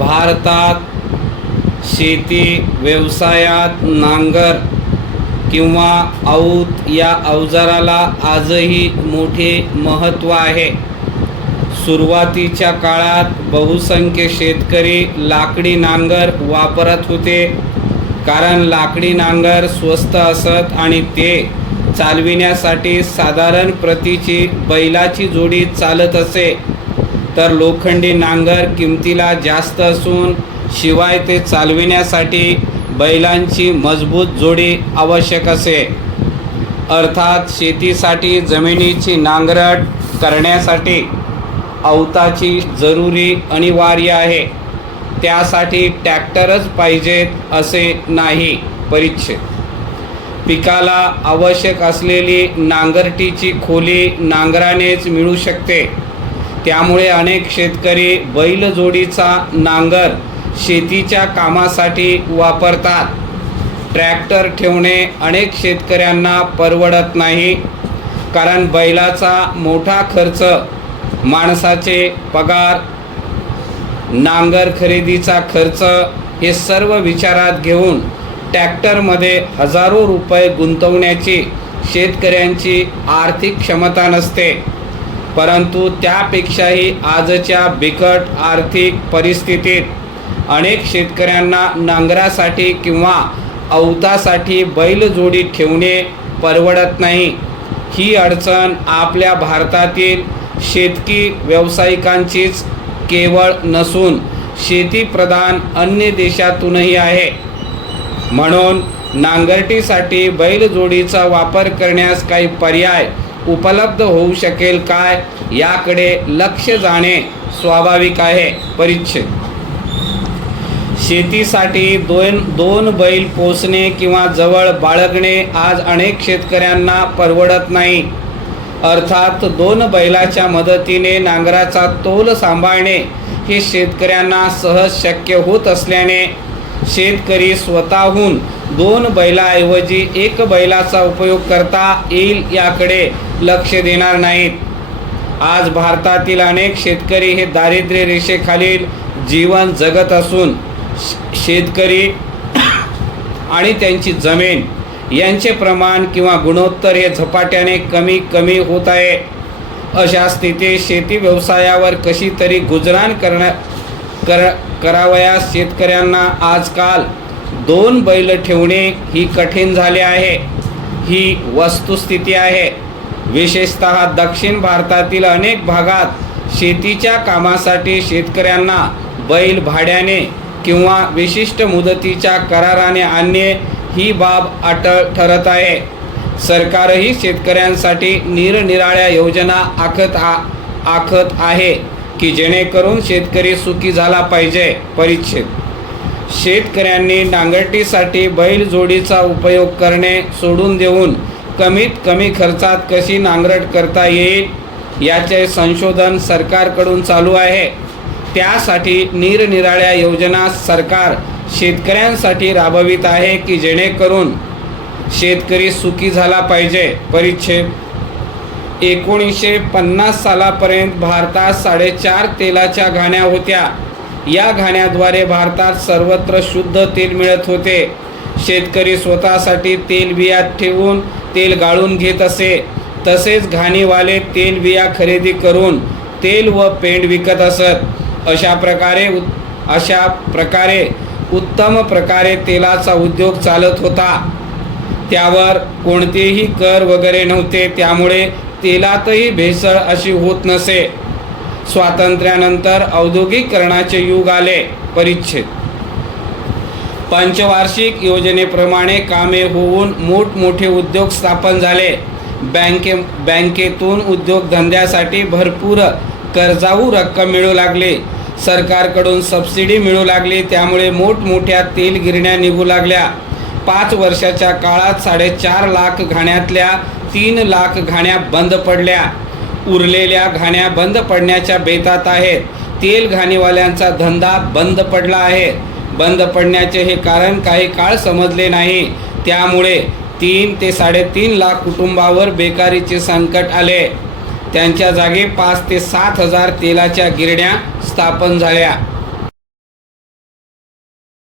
भारतात शेती व्यवसायात नांगर किंवा आऊत या अवजाराला आजही मोठे महत्त्व आहे. सुरुवातीच्या काळात बहुसंख्य शेतकरी लाकडी नांगर वापरत होते, कारण लाकडी नांगर स्वस्त असत आणि ते चालविण्यासाठी साधारण प्रतीची बैलाची जोडी चालत असे. तर लोखंडी नांगर किमतीला जास्त असून शिवाय ते चालविण्यासाठी बैलांची मजबूत जोडी आवश्यक असे. अर्थात शेतीसाठी जमिनीची नांगरट करण्यासाठी अवताची जरुरी अनिवार्य आहे. त्यासाठी ट्रॅक्टरच पाहिजेत असे नाही. परिच्छेद पिकाला आवश्यक असलेली नांगरटीची खोली नांगरानेच मिळू शकते. त्यामुळे अनेक शेतकरी बैलजोडीचा नांगर शेतीच्या कामासाठी वापरतात. ट्रॅक्टर ठेवणे अनेक शेतकऱ्यांना परवडत नाही, कारण बैलाचा मोठा खर्च, माणसाचे पगार, नांगर खरेदीचा खर्च हे सर्व विचारात घेऊन ट्रॅक्टरमध्ये हजारो रुपये गुंतवण्याची शेतकऱ्यांची आर्थिक क्षमता नसते. परंतु त्यापेक्षाही आजच्या बिकट आर्थिक परिस्थितीत अनेक शेतकऱ्यांना नांगरासाठी किंवा अवतासाठी बैलजोडी ठेवणे परवडत नाही. ही अडचण आपल्या भारतातील शेतकी व्यावसायिकांचीच केवळ नसून शेतीप्रधान अन्य देशातूनही आहे. म्हणून नांगरटीसाठी बैलजोडीचा वापर करण्यास काही पर्याय उपलब्ध होऊ शकेल काय, याकडे लक्ष जाणे स्वाभाविक आहे. परिच्छेद शेतीसाठी दोन बैल पोसणे किंवा जवळ बाळगणे आज अनेक शेतकऱ्यांना परवडत नाही. अर्थात 2 बैलाच्या मदतीने नांगराचा तोल सांभाळणे हे शेतकऱ्यांना सहज शक्य होत असल्याने शेतकरी स्वतःहून 2 बैलाऐवजी 1 बैलाचा उपयोग करता येईल याकडे लक्ष देणार नाहीत. आज भारतातील अनेक शेतकरी हे दारिद्र्य रेषेखालील जीवन जगत असून शेतकरी आणि त्यांची जमीन यांचे प्रमाण किंवा गुणोत्तर हे झपाट्याने कमी होत आहे. अशा स्थितीत शेती व्यवसायावर कशी तरी गुजराण करावयास शेतकऱ्यांना आजकाल 2 बैल ठेवणे ही कठीण झाले आहे. ही वस्तुस्थिती आहे. विशेषतः दक्षिण भारतातील अनेक भागात शेतीच्या कामासाठी शेतकऱ्यांना बैल भाड्याने किंवा विशिष्ट मुदतीच्या कराराने आणणे ही बाब अटळ ठरत आहे. सरकारही शेतकऱ्यांसाठी निरनिराळ्या योजना आखत आहे की जेणेकरून शेतकरी सुखी झाला पाहिजे. परिच्छेद शेतकऱ्यांनी नांगरटीसाठी बैलजोडीचा उपयोग करणे सोडून देऊन कमीत कमी खर्चात कशी नांगरट करता येईल याचे संशोधन सरकारकडून चालू आहे. त्यासाठी निरनिराळ्या योजना सरकार शेतकऱ्यांसाठी राबवित आहे की जेणेकरून शेतकरी सुखी झाला पाहिजे. परिच्छेद 1950 सालापर्यंत भारतात 4.5 तेलाच्या घाण्या होत्या. या घाण्याद्वारे भारतात सर्वत्र शुद्ध तेल मिळत होते. शेतकरी स्वतःसाठी तेलबिया ठेवून तेल गाळून घेत असे. तसेच घाणीवाले तेलबिया खरेदी करून तेल व पेंड विकत असत. अशा प्रकारे उत्तम प्रकारे तेलाचा उद्योग चालत होता. त्यावर कोणतेही कर वगैरे नव्हते. त्यामुळे तेलातही भेसळ अशी होत नसे. स्वातंत्र्यानंतर औद्योगिकरणाचे युग आले. परिच्छेद पंचवार्षिक योजनेप्रमाणे कामे होऊन मोठमोठे उद्योग स्थापन झाले. बँकेतून उद्योगधंद्यासाठी भरपूर कर्जाऊ रक्कम मिळू लागली. सरकारकडून सबसिडी मिळू लागली. त्यामुळे मोठमोठ्या तेल गिरण्या निघू लागल्या. 5 वर्षाच्या काळात 4.5 लाख घाण्यातल्या 3 लाख घाण्या बंद पडल्या. उरलेल्या घाण्या बंद पडण्याच्या बेतात आहेत. तेल घाणीवाल्यांचा धंदा बंद पडला आहे. बंद पडण्याचे हे कारण काही काळ समजले नाही. त्यामुळे 3 ते 3.5 लाख कुटुंबावर बेकारीचे संकट आले. त्यांच्या जागी 5 ते 7 हजार तेलाच्या गिरण्या स्थापन झाल्या.